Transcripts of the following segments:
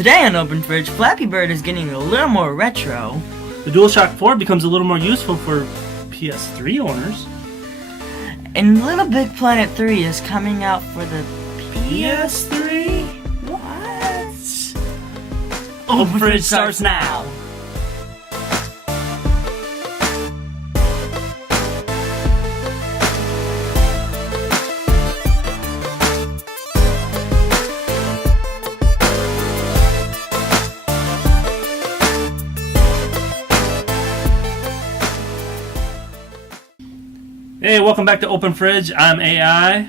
Today on Open Fridge, Flappy Bird is getting a little more retro. The DualShock 4 becomes a little more useful for PS3 owners. And Little Big Planet 3 is coming out for the PS3? What? Open Fridge starts now. Hey, welcome back to Open Fridge. I'm AI.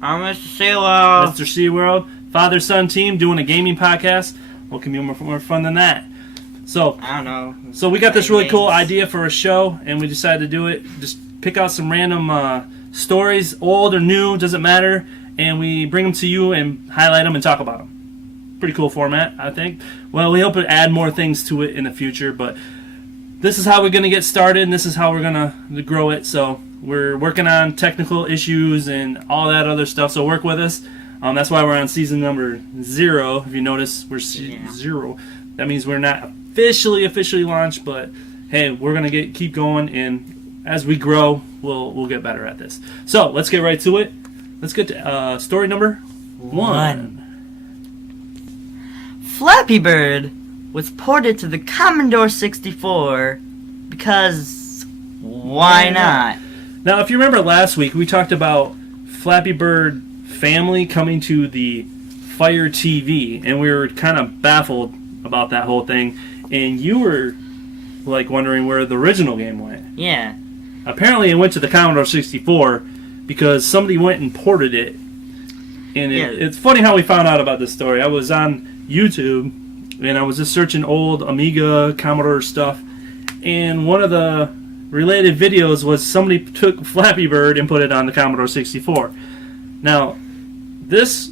I'm Mr. SeaWorld. Mr. SeaWorld. Father-son team doing a gaming podcast. What can be more fun than that? So, I don't know. So we got this really cool idea for a show, and we decided to do it. Just pick out some random stories, old or new, doesn't matter, and we bring them to you and highlight them and talk about them. Pretty cool format, I think. Well, we hope to add more things to it in the future, but this is how we're going to get started, and this is how we're going to grow it. So we're working on technical issues and all that other stuff, so work with us. That's why we're on season number 0. If you notice, we're 0. That means we're not officially launched, but hey, we're going to keep going, and as we grow, we'll get better at this. So let's get right to it. Let's get to story number 1. Flappy Bird was ported to the Commodore 64 because why not? Now, if you remember last week, we talked about Flappy Bird family coming to the Fire TV, and we were kind of baffled about that whole thing, and you were like wondering where the original game went. Yeah. Apparently it went to the Commodore 64 because somebody went and ported it. And it's funny how we found out about this story. I was on YouTube, and I was just searching old Amiga, Commodore stuff, and one of the related videos was somebody took Flappy Bird and put it on the Commodore 64. Now, this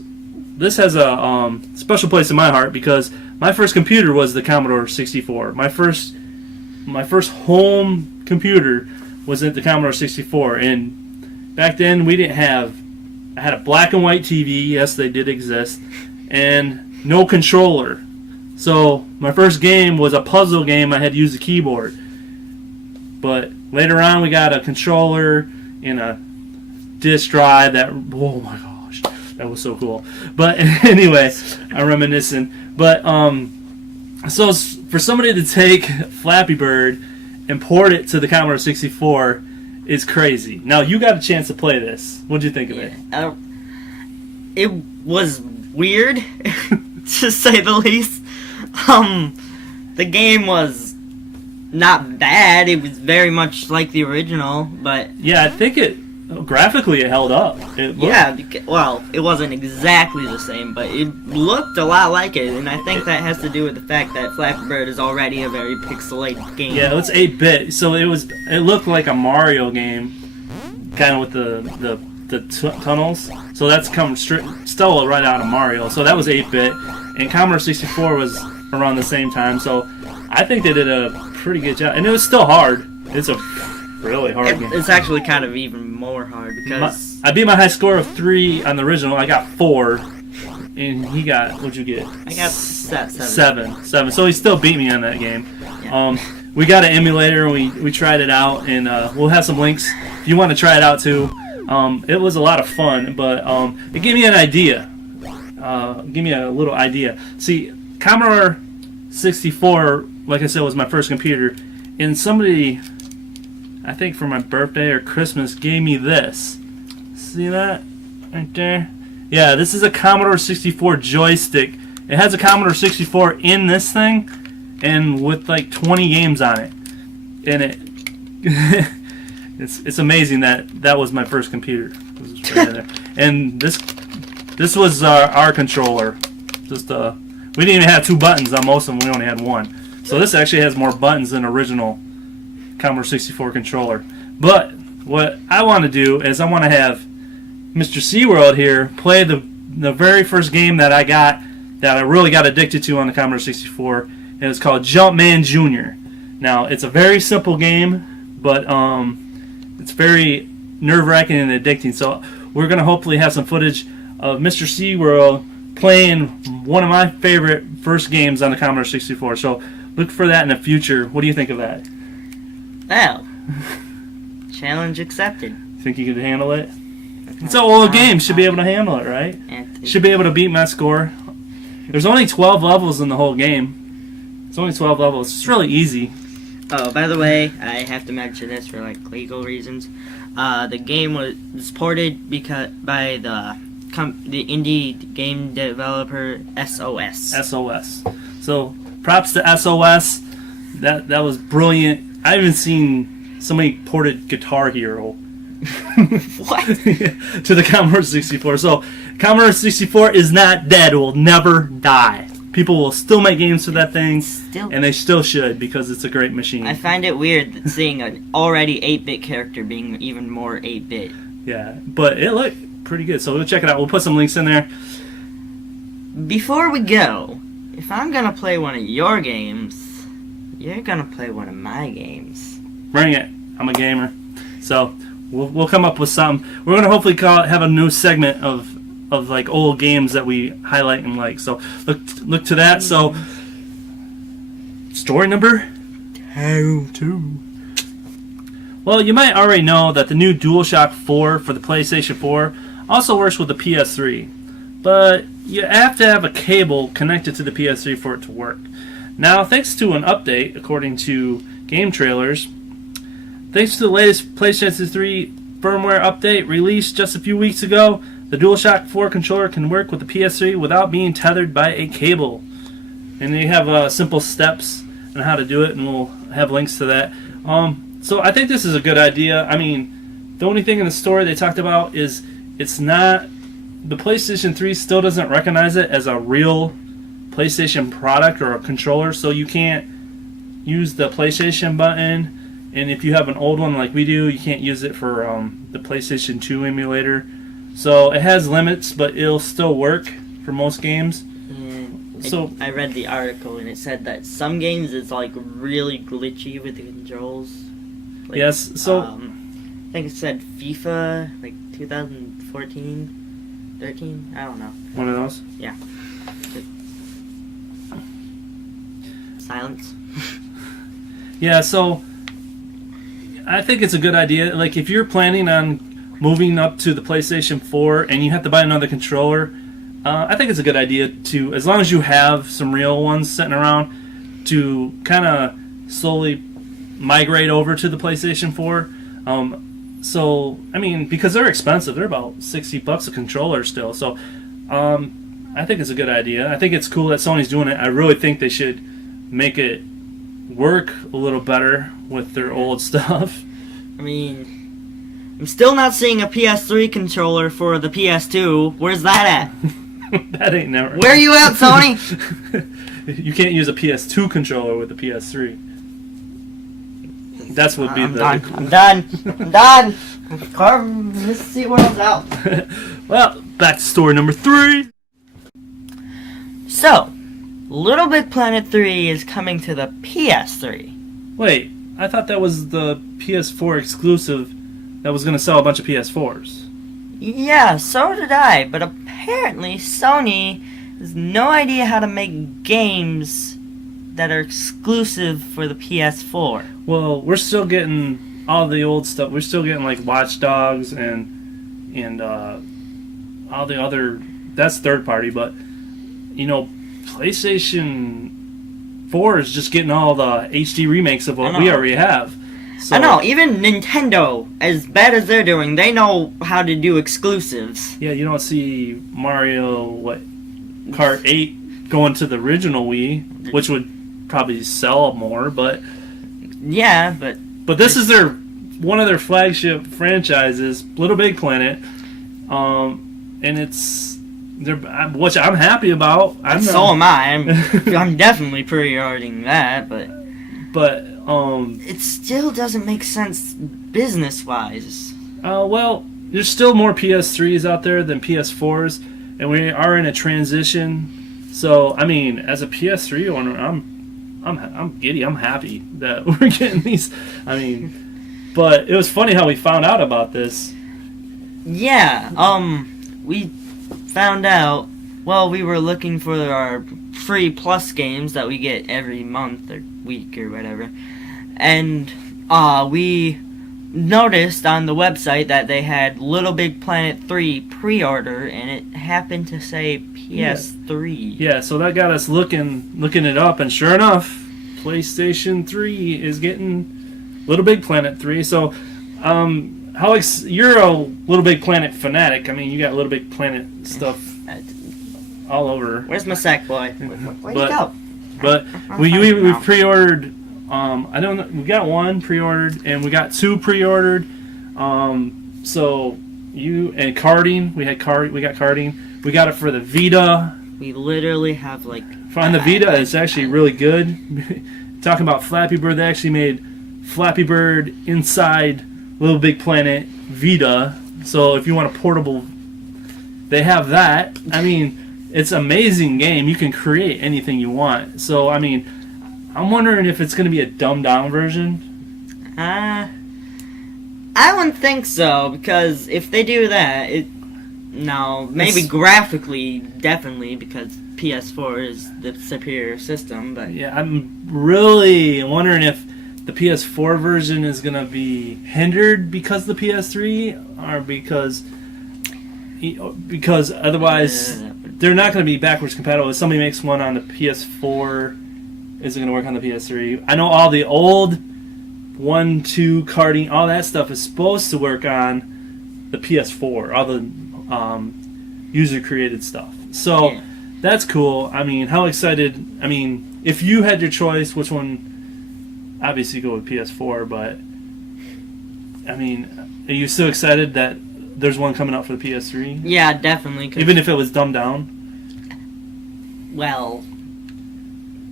has a special place in my heart because my first computer was the Commodore 64. My first home computer was at the Commodore 64, and back then we didn't have. I had a black and white TV. Yes, they did exist, and no controller. So my first game was a puzzle game. I had to use a keyboard. But later on, we got a controller and a disk drive. Oh my gosh, that was so cool. But anyway, I'm reminiscing. But so for somebody to take Flappy Bird and port it to the Commodore 64 is crazy. Now you got a chance to play this. What did you think of it? It was weird, to say the least. The game was not bad. It was very much like the original, but yeah, I think graphically it held up. It wasn't exactly the same, but it looked a lot like it, and I think that has to do with the fact that Flappy Bird is already a very pixelated game. Yeah, it's 8-bit, so it looked like a Mario game, kind of with the tunnels. So that's still right out of Mario. So that was 8-bit, and Commodore 64 was around the same time. So I think they did a pretty good job, and it was still hard. It's a really hard game. It's actually kind of even more hard because I beat my high score of 3 on the original. I got 4, and he got, what'd you get? I got 7. 7. So he still beat me on that game. Yeah. We got an emulator, and we tried it out, and we'll have some links if you want to try it out too. It was a lot of fun, but it gave me an idea. Give me a little idea. See, Commodore 64, like I said, was my first computer, and somebody, I think for my birthday or Christmas, gave me this. See that right there? Yeah, this is a Commodore 64 joystick. It has a Commodore 64 in this thing, and with like 20 games on it. And it's amazing that was my first computer. And this was our controller. We didn't even have 2 buttons on most of them. We only had 1. So this actually has more buttons than original Commodore 64 controller. But what I want to do is I want to have Mr. SeaWorld here play the very first game that I really got addicted to on the Commodore 64, and it's called Jumpman Jr. Now it's a very simple game, but it's very nerve-wracking and addicting. So we're gonna hopefully have some footage of Mr. SeaWorld playing one of my favorite first games on the Commodore 64. So look for that in the future. What do you think of that? Well, challenge accepted. Think you could handle it? It's an old game. Should be able to handle it, right? Should be able to beat my score. There's only 12 levels in the whole game. It's only 12 levels. It's really easy. Oh, by the way, I have to mention this for like legal reasons. The game was ported by the indie game developer SOS. SOS. So props to SOS. That was brilliant. I haven't seen somebody ported Guitar Hero. What? To the Commodore 64. So Commodore 64 is not dead. It will never die. People will still make games for that thing, and they still should, because it's a great machine. I find it weird that seeing an already 8-bit character being even more 8-bit. Yeah, but it looked pretty good, so we'll check it out. We'll put some links in there. Before we go, if I'm gonna play one of your games, you're gonna play one of my games. Bring it. I'm a gamer. So we'll come up with something. We're gonna hopefully have a new segment of like old games that we highlight and like. So look to that. So story number 2. Well, you might already know that the new DualShock 4 for the PlayStation 4 also works with the PS3, but you have to have a cable connected to the PS3 for it to work. Now, thanks to an update, according to game trailers, thanks to the latest PlayStation 3 firmware update released just a few weeks ago, the DualShock 4 controller can work with the PS3 without being tethered by a cable. And they have simple steps on how to do it, and we'll have links to that. So I think this is a good idea. I mean, the only thing in the story they talked about is it's not... The PlayStation 3 still doesn't recognize it as a real PlayStation product or a controller, so you can't use the PlayStation button, and if you have an old one like we do, you can't use it for the PlayStation 2 emulator. So it has limits, but it'll still work for most games. So I read the article, and it said that some games it's like really glitchy with the controls. Like, yes, so I think it said FIFA like 2014, 13. I don't know. One of those. Yeah. Silence. Yeah, so I think it's a good idea. Like if you're planning on moving up to the PlayStation 4 and you have to buy another controller, I think it's a good idea to, as long as you have some real ones sitting around, to kind of slowly migrate over to the PlayStation 4. So, I mean, because they're expensive, they're about $60 a controller still. So, I think it's a good idea. I think it's cool that Sony's doing it. I really think they should make it work a little better with their old stuff. I mean, I'm still not seeing a PS3 controller for the PS2. Where's that at? That ain't never. Where are you at, Sony? You can't use a PS2 controller with a PS3. That's what be I'm the. done. I'm done. I'm done. Carve this seat world's out. Well, back to story number 3. So, Little Big Planet 3 is coming to the PS3. Wait, I thought that was the PS4 exclusive that was going to sell a bunch of PS4s. Yeah, so did I, but apparently Sony has no idea how to make games that are exclusive for the PS4. Well, we're still getting all the old stuff. We're still getting like Watch Dogs and all the other. That's third party, but you know, PlayStation 4 is just getting all the HD remakes of what we already have. So, I know, even Nintendo, as bad as they're doing, they know how to do exclusives. Yeah, you don't see Mario Kart 8 going to the original Wii, which would probably sell more, but yeah, but this is one of their flagship franchises, Little Big Planet, and it's which I'm happy about. So am I. I'm definitely pre-ordering that, but it still doesn't make sense business-wise. Well, there's still more PS3s out there than PS4s, and we are in a transition. So, I mean, as a PS3 owner, I'm giddy. I'm happy that we're getting these. I mean, but it was funny how we found out about this. Yeah, we found out well, we were looking for our free plus games that we get every month or week or whatever, and we noticed on the website that they had Little Big Planet 3 pre-order, and it happened to say PS3. Yeah, so that got us looking it up, and sure enough, PlayStation 3 is getting Little Big Planet 3. So, you're a Little Big Planet fanatic. I mean, you got Little Big Planet stuff all over. Where's my sack, boy? Where'd you go? But we pre-ordered. I don't know. We got one pre-ordered, and we got two pre-ordered. So you and karting. We got karting. We got it for the Vita. We literally have like. On the Vita, it's actually really good. Talking about Flappy Bird, they actually made Flappy Bird inside Little Big Planet Vita. So if you want a portable, they have that. I mean, it's an amazing game. You can create anything you want. So I mean, I'm wondering if it's going to be a dumbed down version. I wouldn't think so, because if they do that, maybe graphically, definitely, because PS4 is the superior system, but... Yeah, I'm really wondering if the PS4 version is going to be hindered because of the PS3, or because otherwise they're not going to be backwards compatible. If somebody makes one on the PS4, is it going to work on the PS3? I know all the old 1, 2 karting, all that stuff is supposed to work on the PS4, all the user-created stuff. So... Yeah. That's cool. I mean, how excited... I mean, if you had your choice, which one... Obviously, go with PS4, but... I mean, are you so excited that there's one coming out for the PS3? Yeah, definitely. Even if it was dumbed down? Well...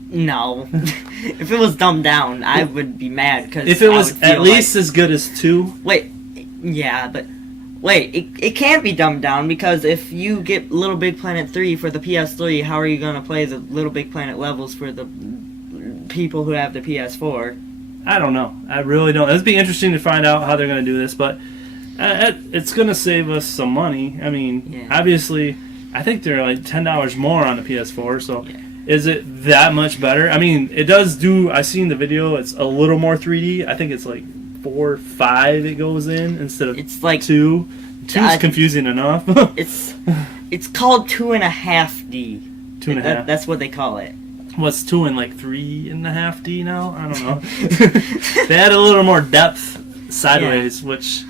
No. If it was dumbed down, I would be mad, cause if it was at least as good as 2... Wait, yeah, but... Wait, it can't be dumbed down, because if you get Little Big Planet 3 for the PS3, how are you going to play the Little Big Planet levels for the people who have the PS4? I don't know. I really don't. It'd be interesting to find out how they're going to do this, but it's going to save us some money. I mean, Obviously, I think they're like $10 more on the PS4, so is it that much better? I mean, it does do... I've seen the video. It's a little more 3D. I think it's like 4, 5 it goes in instead of it's like 2. 2 is confusing enough. it's called 2.5D. 2.5. That's what they call it. What's 2 and like 3.5D now? I don't know. They add a little more depth sideways, which...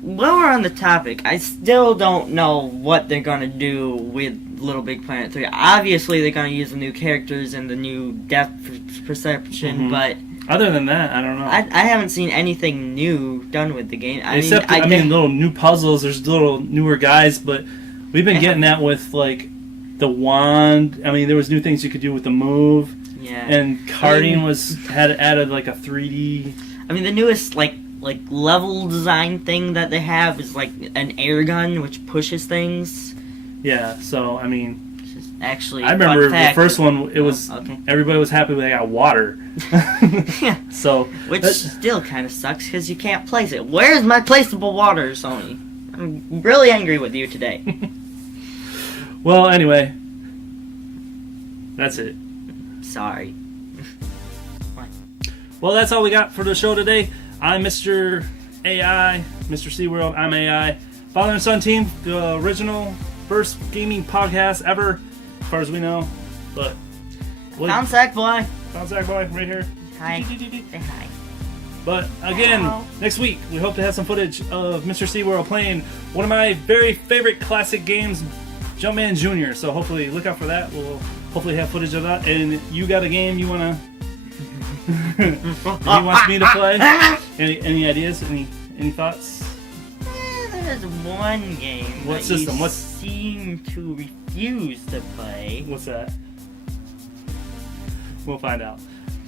While we're on the topic, I still don't know what they're gonna do with Little Big Planet 3. Obviously, they're gonna use the new characters and the new depth perception, but... Other than that, I don't know. I haven't seen anything new done with the game. Except, little new puzzles. There's little newer guys, but we've been getting that with, like, the wand. I mean, there was new things you could do with the move. Yeah. And karting had added, like, a 3D... I mean, the newest, like level design thing that they have is, like, an air gun, which pushes things. Yeah, so, I mean... Actually, I remember the first one. It was everybody was happy when they got water. Yeah. So, which still kind of sucks because you can't place it. Where's my placeable water, Sony? I'm really angry with you today. Well, anyway, that's it. Sorry. Well, that's all we got for the show today. I'm Mr. AI, Mr. SeaWorld. I'm AI. Father and Son Team, the original first gaming podcast ever. As far as we know, but Found Sack Boy. Found Sack Boy right here. Hi. Say hi. But again, next week we hope to have some footage of Mr. SeaWorld playing one of my very favorite classic games, Jumpman Jr. So hopefully look out for that. We'll hopefully have footage of that. And you got a game you wanna he wants me to play? Any ideas? Any thoughts? There's one game what system? You seem to refuse to play. What's that? We'll find out.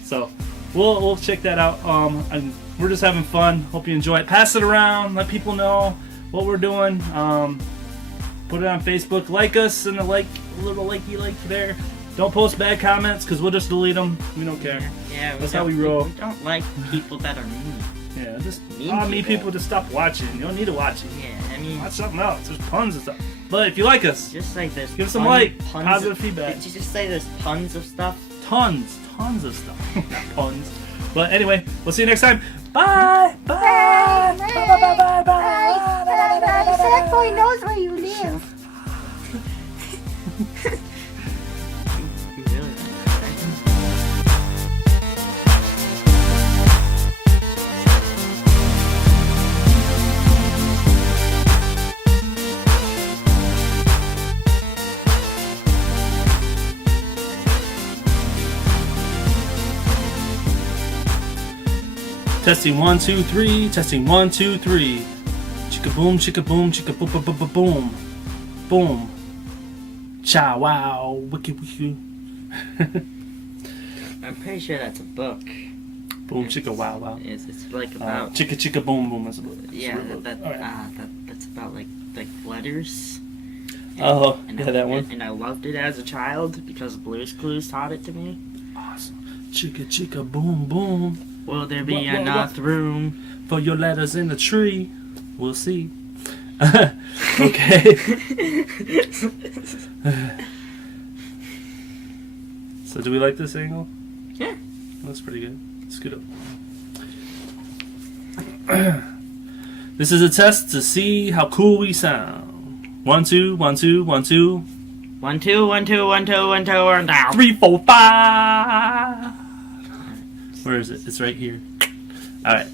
So we'll check that out. And we're just having fun. Hope you enjoy it. Pass it around. Let people know what we're doing. Put it on Facebook. Like us and little likey like there. Don't post bad comments because we'll just delete them. We don't care. Yeah, that's how we roll. We don't like people that are mean. Yeah, just mean people to stop watching. You don't need to watch it. Yeah, I mean... Watch something else. There's tons of stuff. But if you like us, Just say there's give us some positive feedback. Did you just say there's tons of stuff? Tons of stuff. Not puns. But anyway, we'll see you next time. Bye. Bye. Bye. Bye. Bye. Bye. Bye. Sad boy knows where you live. You really don't. Testing 1 2 3. Testing 1 2 3. Chicka boom, chicka boom, chicka boom, boom, boom, boom, boom. Cha wow, wiki wiki. I'm pretty sure that's a book. Boom, chicka wow wow. It's like about Chicka chicka boom boom. That's a book. yeah, Alright. that's about like letters. Oh, And yeah, that one. And I loved it as a child because Blue's Clues taught it to me. Awesome. Chicka chicka boom boom. Will there be What? enough room? For your letters in the tree. We'll see. Okay. So do we like this angle? Yeah. That's pretty good. Scoot up. This is a test to see how cool we sound. 1 2 1 2 1 2 1 2 1 2 1 2 1 2 1 2. 3 4 5. Where is it? It's right here. All right.